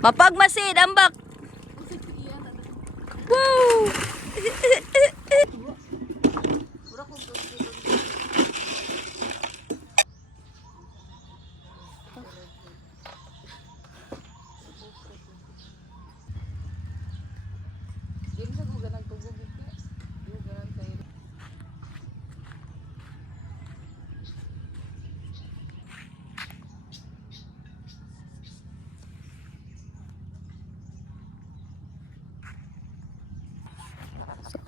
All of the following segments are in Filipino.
Mapagmasid, ambak. Woo!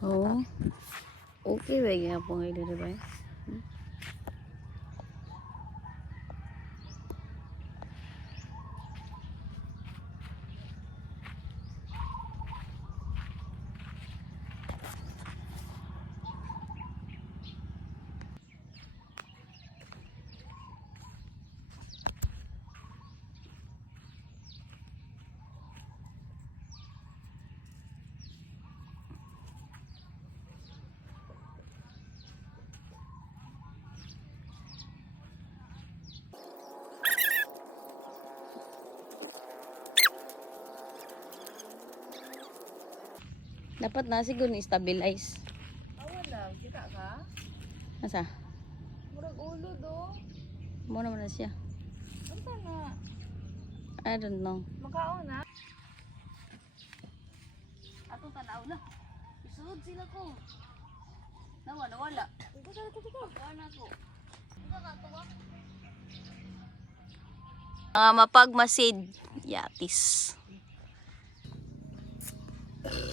Oh, okay ba yung po ngayon, diba? Dapat na siguro ni-stabilize. Wala, kita ka? Asa? Murag ulo do. Mo naman na siya. Anta na? I don't know. Makaon na? Ato tanaw na. Isunod sila ko. Nawala. Wala ko. Mga mapagmasid. Yatis.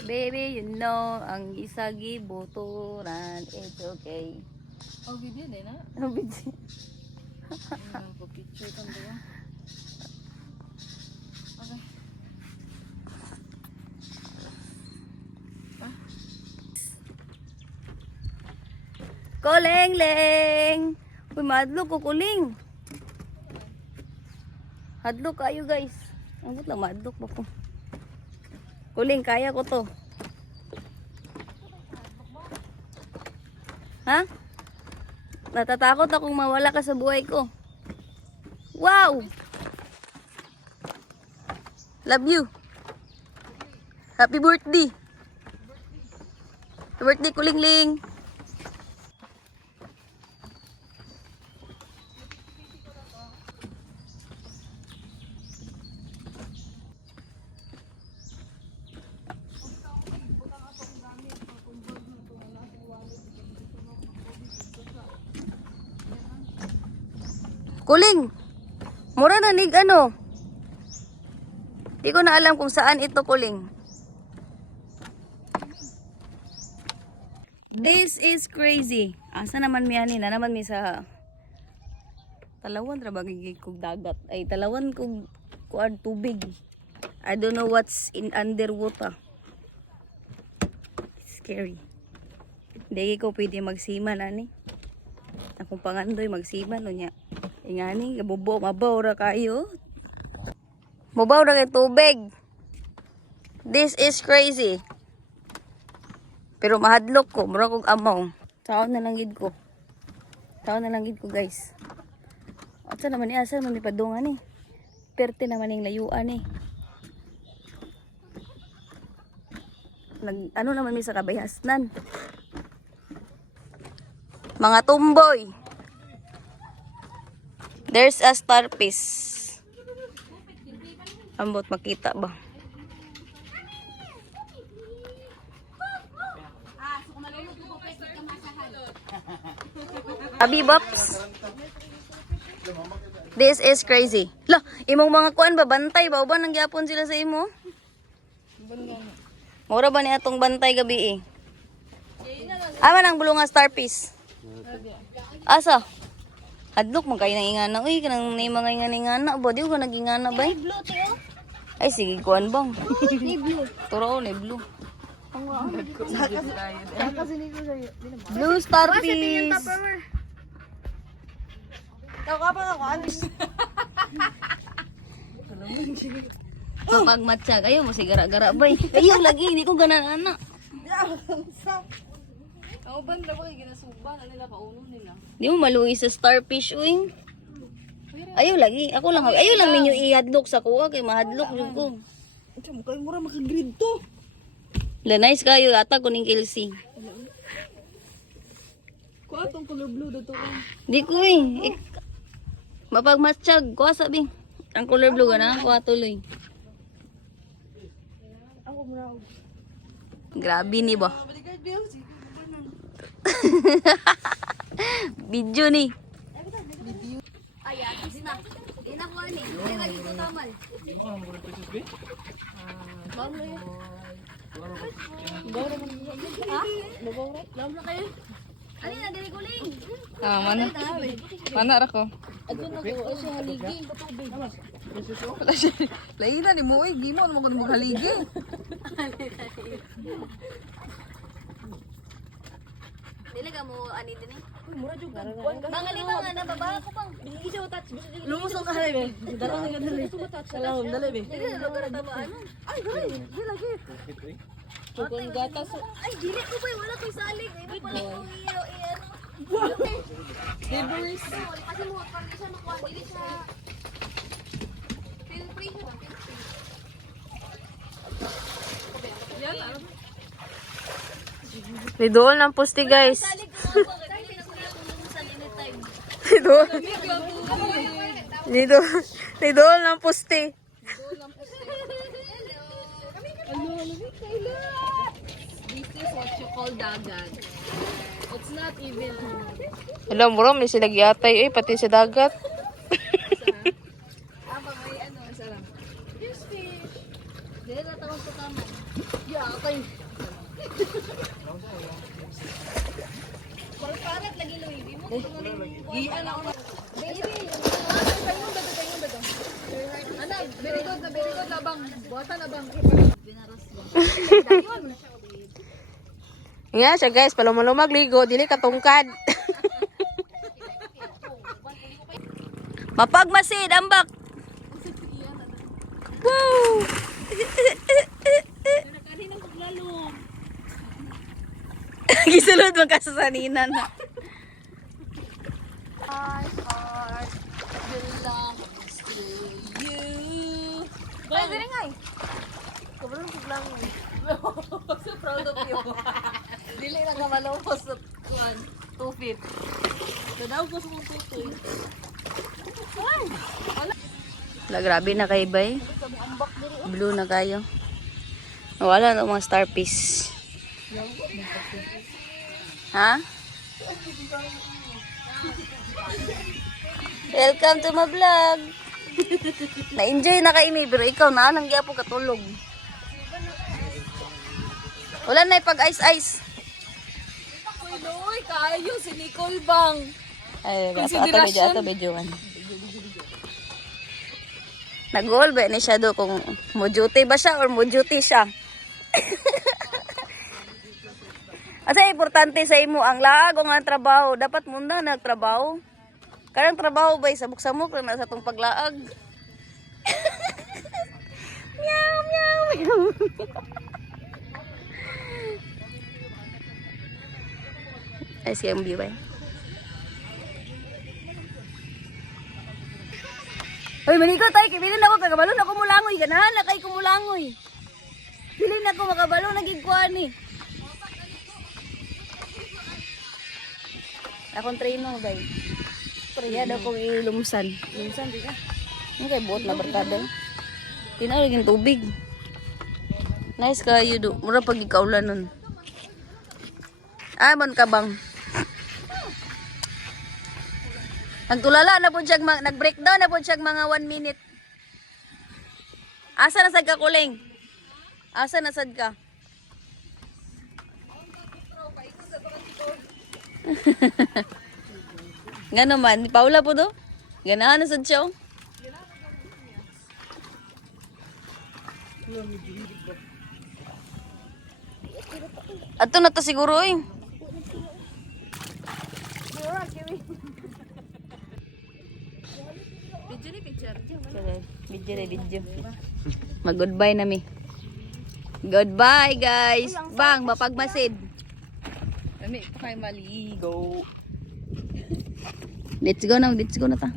Baby, you know, ang isagi buturan. It's okay. Oh, video din na? Ano bidyo? Ang picture kan ba? Okay. Koleng-leng! Uy, madlok ko kuling. Hadlok kayo guys. Ang lang madlok ba ko? Kuling, kaya ko to. Ha? Natatakot akong mawala ka sa buhay ko. Wow! Love you. Happy birthday. Happy birthday, Kuling-ling. Kuling, mura na nig ano. Di ko na alam kung saan ito, Kuling. This is crazy. Asa naman mi ani na naman mi sa Talawan ra bagay kog dagat. Ay Talawan kog kuan tubig. I don't know what's in underwater. It's scary. Hindi ko pwede magsiman ani. Akong pangandoy magsiman no nya. Ingani, mabaw ra kayo. Mabaw ra kay tubig. This is crazy. Pero mahadlok ko, mura kog amaw. Taon na lang gid ko. Guys. Asa naman ni asa man ipadungan ni. Perte naman ning layuan ni. Ano naman mi sa kabayasnan. Mga tumboy. There's a starfish. Ambot makita ba? Abi Bops. This is crazy. Lah, imong mga kuan ba bantay ba uban nang gyapon sila sa imo? Mura ba ni atong bantay gabi eh? Ama nang bulunga starfish. Asa? Hadlok man kayo nang ingana. Uy, kanang may mga ingana ba? Di ko ka nag-ingana ba? Blue tiyo? Ay, sige, kuhan bang. Ni blue. Turo, ni blue. Saka sini ko sa'yo. Blue starfish. Ikaw ka pa ako, alis. Kapag matcha kayo, mo sigara-gara ba? Kayo lagi, hindi ko ganan anak. Ang uban na ko, ginasuba na nila, kauno nila. Di mo maluwi sa starfish, uy. Uy, Ayaw lagi. Ako lang. Ayaw lang ninyo ihadlok sa kuha kay mahadlok jud ko. Ito mo kayo mura maka-grade to. La nice kayo ata kuning Kelsey. Kuha tong color blue dito ka. Di ko eh. Mapagmatsyag. Kuha sabi. Ang color blue na. Kuha tuloy. Ako mura. Grabe ni ba? Balikan biyaw. Sige. Video ni. Ah, mana? Mana ra ko? Wala siya. Lain na ni mo eh. Gimon mo kung maghaligi. Dili ka mo ani din eh. Mura jud ka. Bang lima nga na baba ko bang. Lumusong ka hali be. Darang ka dali. Salam dali be. Dili na lugar taba ano. Ay, dali. Dili lagi. Chukon gatas. Ay dili ko ba wala koy salig. Iba pala ko iyo ano. Neighbors. Kasi mo pag isa makuha dili sa feel free mo. Lidol ng pusti guys. Salig ko ba dili na kuya kung sa anytime. Lidol. Lidol. Lidol ng pusti. This is what you call dagat. It's not even Alam mo rin, may sila giatay eh, pati sa dagat. may ano, sarap. Yes fish. Dili na tawag ko tama. Yeah, okay. Parang lagi Louis. Di mo ko Gian ako na. Baby. Tayo ba to? Ana, very good labang. Buhatan labang. Nga siya guys, palumulumag ligo, dili katungkad. Mapagmasid ambak. Woo! Gisulod man ka sa saninan. Pwede rin nga eh. Sobrang siglang mo. So proud of you. Dili na ka malawos sa 2 feet. Tadaw ko sa mong tutoy. La grabe na kay bay. Blue na kayo. Wala na mga starfish. Ha? Welcome to my vlog. Na-enjoy na kay mi, pero ikaw na lang gyapon katulog. Wala na pag-ice-ice. Uy, kayo si Nicole Bang. Ay, Consideration. ato medyo. Nag-goal ba ni siya do kung mo duty ba siya or mo duty siya? Kasi importante sa imo ang laag o nga trabaho. Dapat muna nagtrabaho. Karang trabaho ba sabok-samok na sa tong paglaag. Meow, meow, meow. Ay, siya yung view ba? Hoy, manigo tayo. Kibilin ako. Kagabalon ako mulangoy. Ganahan na kay kumulangoy. Bilin ako makabalo. Nagigkuhan eh. Akong traino, bay. Kaya daw kong ilumsan. Minsan, di ka? Ano kay buot na barkada? Tinawag yung tubig. Nice kayo do. Mura pag ikaulan nun. Ah, man ka bang? Nagtulala na po siya, nag-breakdown na po siya mga 1 minute. Asa nasad ka, Kuling? Asa nasad ka? Nga naman, ni Paula po do? Ganahan nasad siya, oh. Ato na to siguro, eh. Video na video. Mag-goodbye na mi. Goodbye, guys. Bang, mapagmasid. Dami, pa kayo maligo. Let's go na ta.